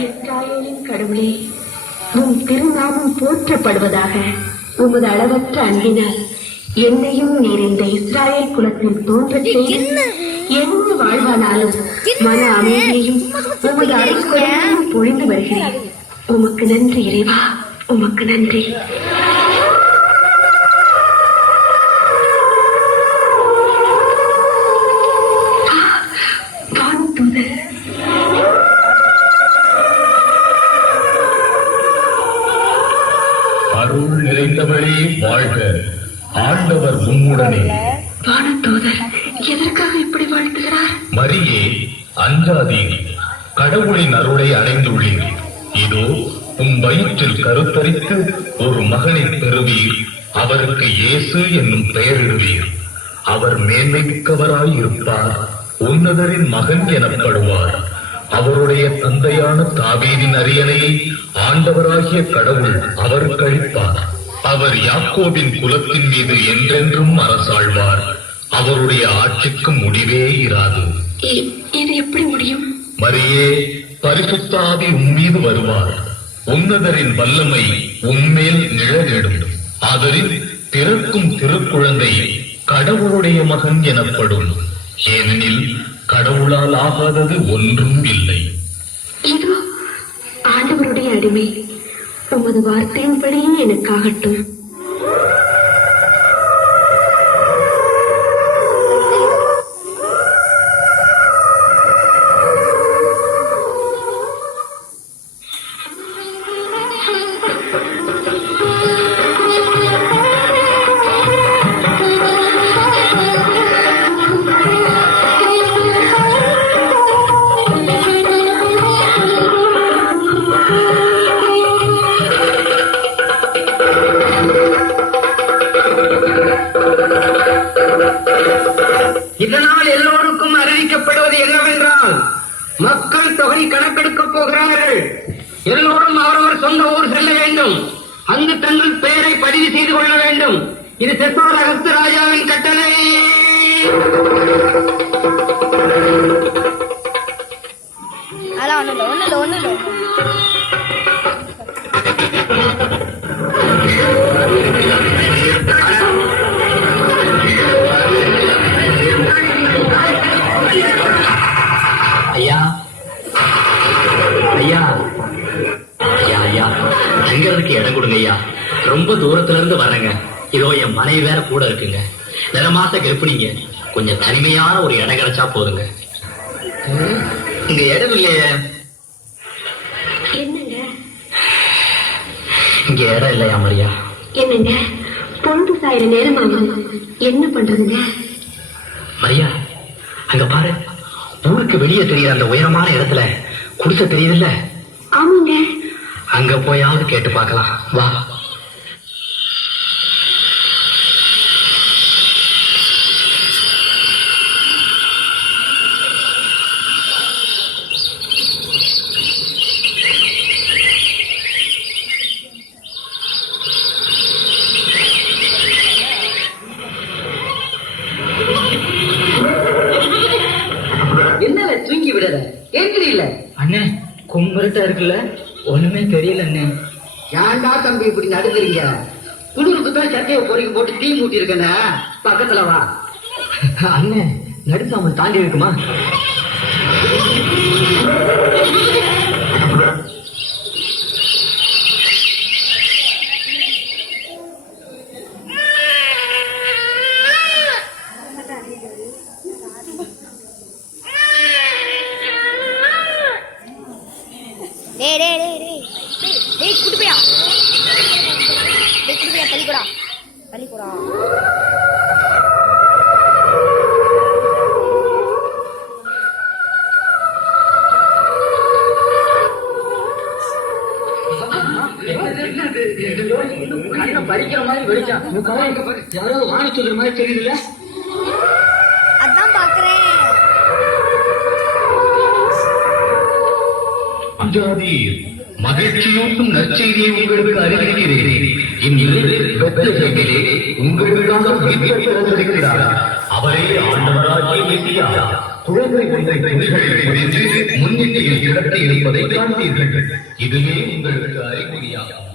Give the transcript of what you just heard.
இஸ்ராயேலின் கடவுளே, உம் திருநாமம் போற்றப்படுவதாக. உமது அளவற்ற அன்பினால் என்னையும் நீர் இந்த இஸ்ராயேல் குலத்தில் தோன்றச் செய்து எங்கு வாழ்வானாலும் மன அமைதியையும் உமது அருள்கொடையையும் பொழிந்து வருகிறேன். உமக்கு நன்றி இறைவா, உமக்கு நன்றி. அருள் நிறைந்தவளே வாழ்க, ஆண்டவர் உம்முடனே. வானதூதர் எதற்காக இப்படி வாழ்த்துகிறார்? மரியே, அஞ்சாதீர், கடவுளின் அருளை அடைந்துள்ளீர். இதோ உம் வயிற்றில் கருத்தரித்து ஒரு மகனை பெறுவீர். அவருக்கு இயேசு என்னும் பெயரிடுவீர். அவர் மேன்மை மிக்கவராயிருப்பார், உன்னதரின் மகன் எனப்படுவார். அவருடைய தந்தையான தாவீதின் அரியணையை ஆண்டவராகிய கடவுள் அவருக்கு அளிப்பார். அவர் யாக்கோபின் குலத்தின் மீது என்றென்றும் அரசாழ்வார். அவருடைய ஆட்சிக்கு முடிவே இராது. இது எப்படி முடியும்? மரியே, பரிசுத்த ஆவி உம்மீது வருவார். உன்னதரின் வல்லமை உம்மேல் நிழலிடும். ஆதரில் பிறக்கும் திருக்குழந்தை கடவுளுடைய மகன் எனப்படும். ஏனெனில் கடவுளால் ஆகாதது ஒன்றும் இல்லை. இதோ ஆண்டவருடைய அடிமை, உமது வார்த்தையின்படியே எனக்காகட்டும். இதனால் எல்லோருக்கும் அறிவிக்கப்படுவது என்னவென்றால், மக்கள் தொகை கணக்கெடுக்கப் போகிறார்கள். எல்லோரும் அவரவர் சொந்த ஊர் செல்ல வேண்டும். அங்கு தங்கள் பெயரை பதிவு செய்து கொள்ள வேண்டும். இது செத்தோர் அகஸ்து ராஜாவின் கட்டளை. ஐயா ஐயா ஐயா ஐயா, தங்கிறதுக்கு இடம் கொடுங்க ஐயா. ரொம்ப தூரத்துல இருந்து வரேங்க. இதோ என் மனைவி வேற கூட இருக்குங்க. நிறமாச கெப்பினீங்க. கொஞ்சம் தனிமையான ஒரு இடம் கிடைச்சா போதுங்க. இங்க இடம் இல்லையே. என்னங்க இங்க இடம் இல்லையா மரியா? என்னங்க பொழுது சாயிர நேரமாகும், என்ன பண்றதுங்க? மரியா, அங்க பாரு, ஊருக்கு வெளியே தெரியுற அந்த உயரமான இடத்துல குடிசை தெரியுதுல்ல? ஆமாங்க. அங்க போயாவது கேட்டு பார்க்கலாம், வா. தூங்கி விடல கேட்கல அண்ணே. கும்பிருட்டா இருக்குல்ல, ஒண்ணுமே தெரியல அண்ணே. ஏன்டா தம்பி இப்படி நடுக்குறீங்க? குளிருக்கு தான் சட்டையை பொறுக்கி போட்டு தீ மூட்டி இருக்கண்ணே. பக்கத்துல வா அண்ணே. நடுசாமல் தாண்டி இருக்குமா? பறிக்கிற மாதிரி வெளிச்சா யாராவது வாங்கி சொல்ற மாதிரி தெரியுதுல்ல? அதான் பாக்குறேன். அஞ்சாதீர், மகிழ்ச்சியூட்டும் நற்செய்தியை உங்களுக்கு அறிவிக்கிறேன். இன்று பெத்லகேமிலே உங்களுக்காக மீட்பர் பிறந்திருக்கிறார். அவரே ஆண்டவராகிய மெசியா. குழந்தை ஒன்றை துணிகளில் புரிந்து முன்னிலையில் கிடத்தி இருப்பதை காண்பீர்கள். இதுவே உங்களுக்கு அறிகுறியாகும்.